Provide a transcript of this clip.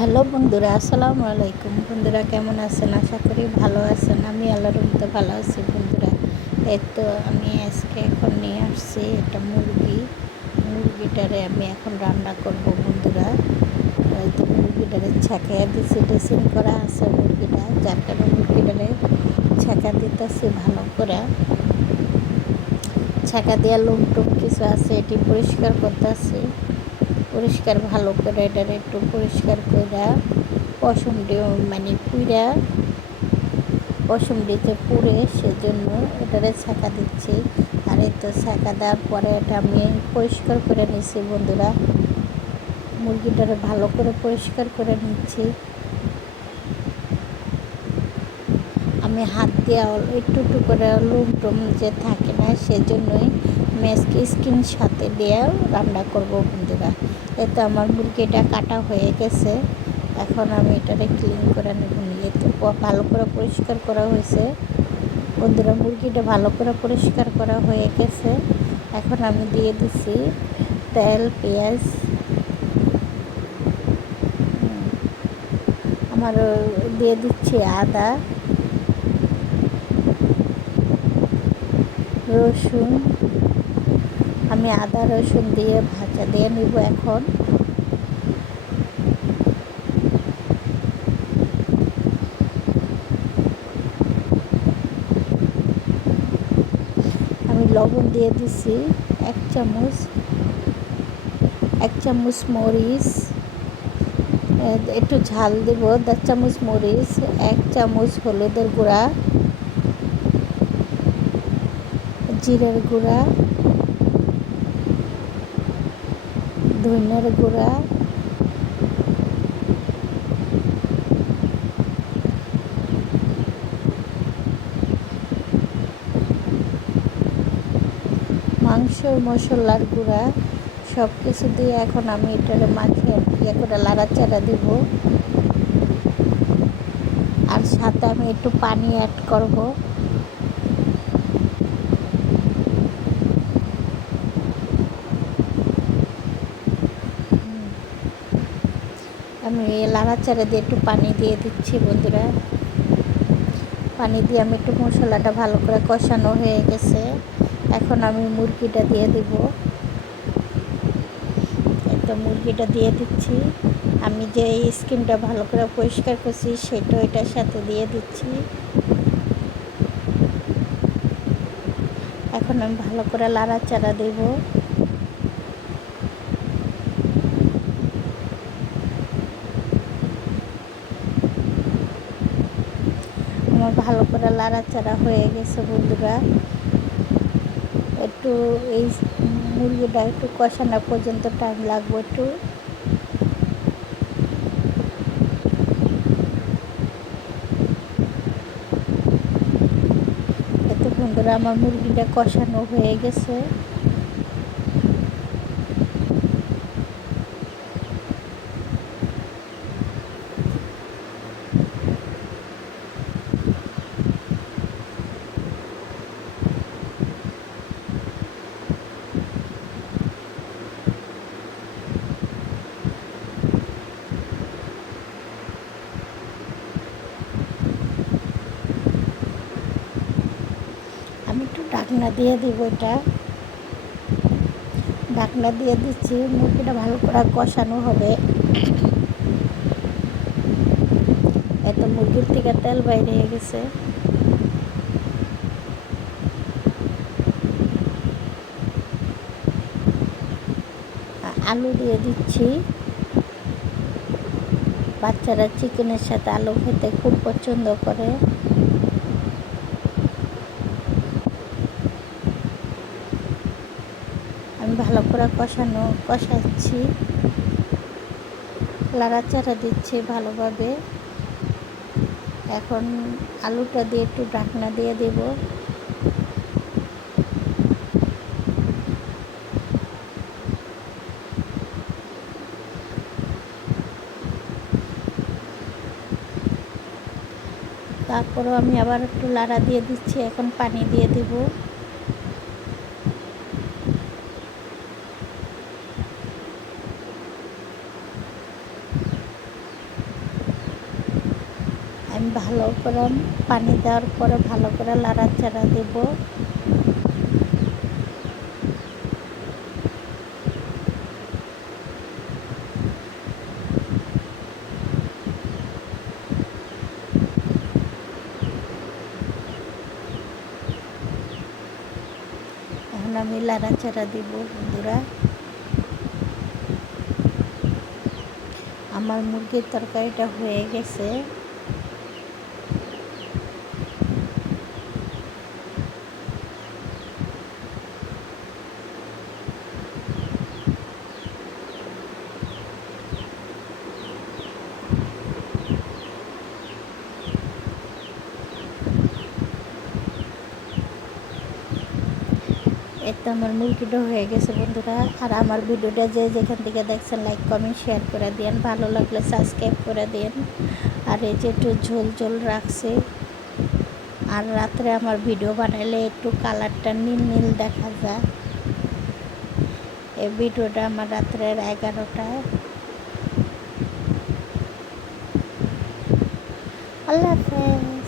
Hello বন্ধুরা, আসসালামু আলাইকুম। বন্ধুরা, কেমন আছেন? আশা করি ভালো আছেন। আমি আল্লাহর মতো ভালো আছি বন্ধুরা। এই তো আমি আজকে এখন নিয়ে আসছি এটা মুরগি। মুরগিটারে আমি এখন রান্না করব বন্ধুরা। এই তো মুরগিটারে ছাঁকাইয়া দিচ্ছি ড্রেসিং করা আছে মুরগিটা। যার কারণে মুরগিটারে ছাঁকা দিতেছি ভালো করে। ছাঁকা দেওয়া লুম টুম কিছু আছে, এটি পরিষ্কার করতেছি। পরিষ্কার, ভালো করে এটার একটু পরিষ্কার করে পশম দিয়ে মানে পুইরা পশম দিতে পুড়ে সেজন্য এটারে ছাঁকা দিচ্ছি। আর তো ছাকা দেওয়ার পরে এটা আমি পরিষ্কার করে নিচ্ছি বন্ধুরা। মুরগিটারে ভালো করে পরিষ্কার করে নিচ্ছি। আমি হাত দিয়ে একটু একটু করে লুম টুম যে থাকে না সেজন্যই মেসকে স্কিন সাথে দিয়ে রান্না করব বন্ধুরা। এতে আমার মুরগিটা কাটা হয়ে গেছে। এখন আমি এটারে ক্লিন করে নেব। নিয়ে তো ভালো করে পরিষ্কার করা হয়েছে। বন্ধুরা, মুরগিটা ভালো করে পরিষ্কার করা হয়ে গেছে। এখন আমি দিয়ে দিছি তেল, পেঁয়াজ। আমার দিয়ে দিচ্ছি আদা। রসুন। আমি আদা, রসুন দিয়ে ভাজা দিয়ে নিব এখন। আমি লবণ দিয়ে দিছি এক চামচ এক চামচ মরিচ একটু ঝাল দেব, দেড় চামচ মরিচ, এক চামচ হলুদের গুঁড়া, জিরের গুঁড়া ধনিয়ার গুঁড়া। মাংসর মশলার গুঁড়া সব কিছু দিয়ে এখন আমি এটারে মাখিয়ে ইয়ে করে লাড়াচাড়া দিব। আর সাথে আমি একটু পানি অ্যাড করব। আমি লাড়াচাড়া দিয়ে একটু পানি দিয়ে দিচ্ছি বন্ধুরা। পানি দিয়ে আমি একটু মশলাটা ভালো করে কষানো হয়ে গেছে। এখন আমি মুরগিটা দিয়ে দিব। একটা মুরগিটা দিয়ে দিচ্ছি। আমি যে স্কিনটা ভালো করে পরিষ্কার করছি, সেটা এটার সাথে দিয়ে দিচ্ছি। এখন আমি ভালো করে লাড়াচাড়া দেবো। আমার ভালো করে লাড়াচাড়া হয়ে গেছে বন্ধুরা। একটু এই মুরগিটা একটু কষানো পর্যন্ত টাইম লাগবে একটু। এতে বন্ধুরা আমার মুরগিটা কষানো হয়ে গেছে। আমি একটু ডাকনা দিয়ে দিব এটা। ডাকনা দিয়ে দিচ্ছি, মুরগিটা ভালো করে কষানো হবে। এত মুরগির থেকে তেল বাইরে হয়ে গেছে। আলু দিয়ে দিচ্ছি। বাচ্চারা চিকেনের সাথে আলু খেতে খুব পছন্দ করে। আমি কষানো, কষাচ্ছি। লাড়াচাড়া দিচ্ছি ভালোভাবে। এখন আলুটা দিয়ে একটু ঢাকনা দিয়ে দেব। তারপরও আমি আবার একটু লাড়া দিয়ে দিচ্ছি, এখন পানি দিয়ে দেবো। ভালো করে পানি দেওয়ার পরে ভালো করে লাড়াচাড়া দেব। এখন আমি লাড়াচাড়া দিব বন্ধুরা। আমার মুরগির তরকারিটা হয়ে গেছে। এতে আমার মুরগিটা হয়ে গেছে বন্ধুরা। আর আমার ভিডিওটা যে যেখান থেকে দেখছেন লাইক কমেন্ট শেয়ার করে দিন ভালো লাগলে সাবস্ক্রাইব করে দিন আর এই যে একটু ঝোল ঝোল রাখছে। আর রাত্রে আমার ভিডিও বানাইলে একটু কালারটা নীল নীল দেখা যায়। এই ভিডিওটা আমার রাত্রের এগারোটায় আল্লাহ হাফেজ।